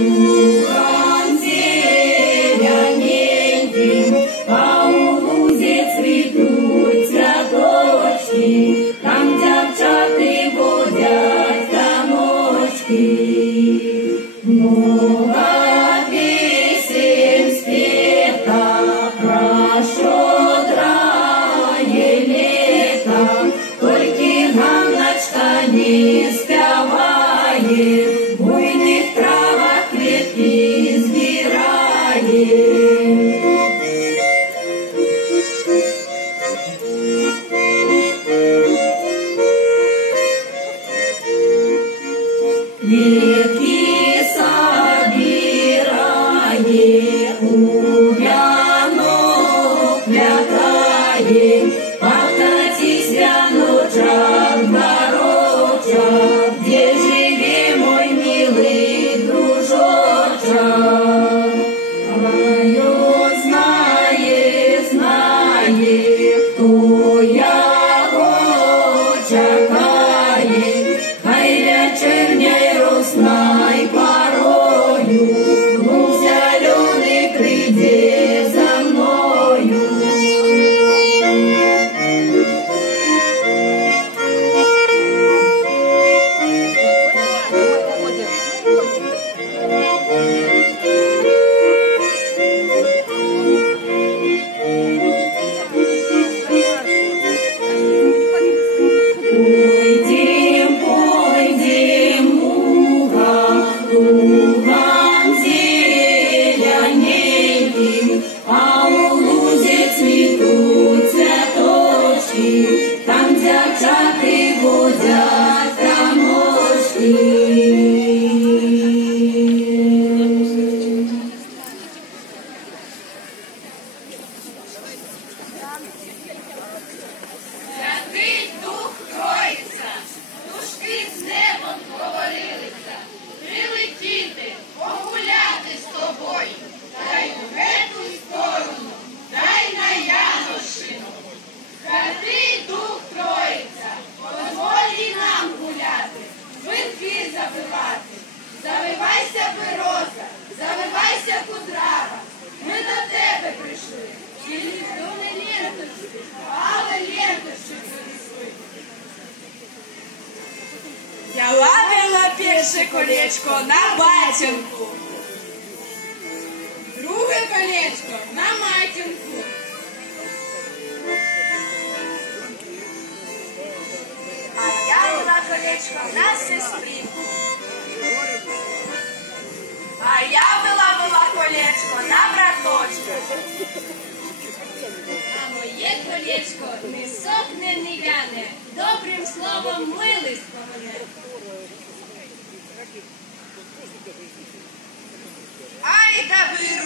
лугам зелененьким, а у лузі цвітуть цвяточки, там дівчата водять таночки. Много песен спета про щедрое лето, только Ганночка не спевает, в буйных травах кветки збирает. Ветки собирает, у вянок плетает, покатись, вяночек, дорожек, где живи, мой милый дружочек. Район знает, кто его чекает, хай вечерней росной порою, луг зеленый прийди за мною. Пойдем, лугам зелененьким, а у лузе цвітуть цвяточки, там дівчата водять таночки. Святий Дух Троїця, душки з небом говорилися, прилетіти, погуляти з тобою, дай у гету сторону, дай на Яношину. Святий Дух Троїця, дозволі нам гуляти, винки завивати. Завивайся, бероза, завивайся, кудрава, ми до тебе прийшли, тільки не ленточки, але ленточки принесли. Я лавила перше колечко на батінку, друге колечко на матінку, а я вила колечко на сестринку, а я вила колечко на браточка. А моє колечко не сохне, не вяне, добрим словом милий спомине. Ай, да ви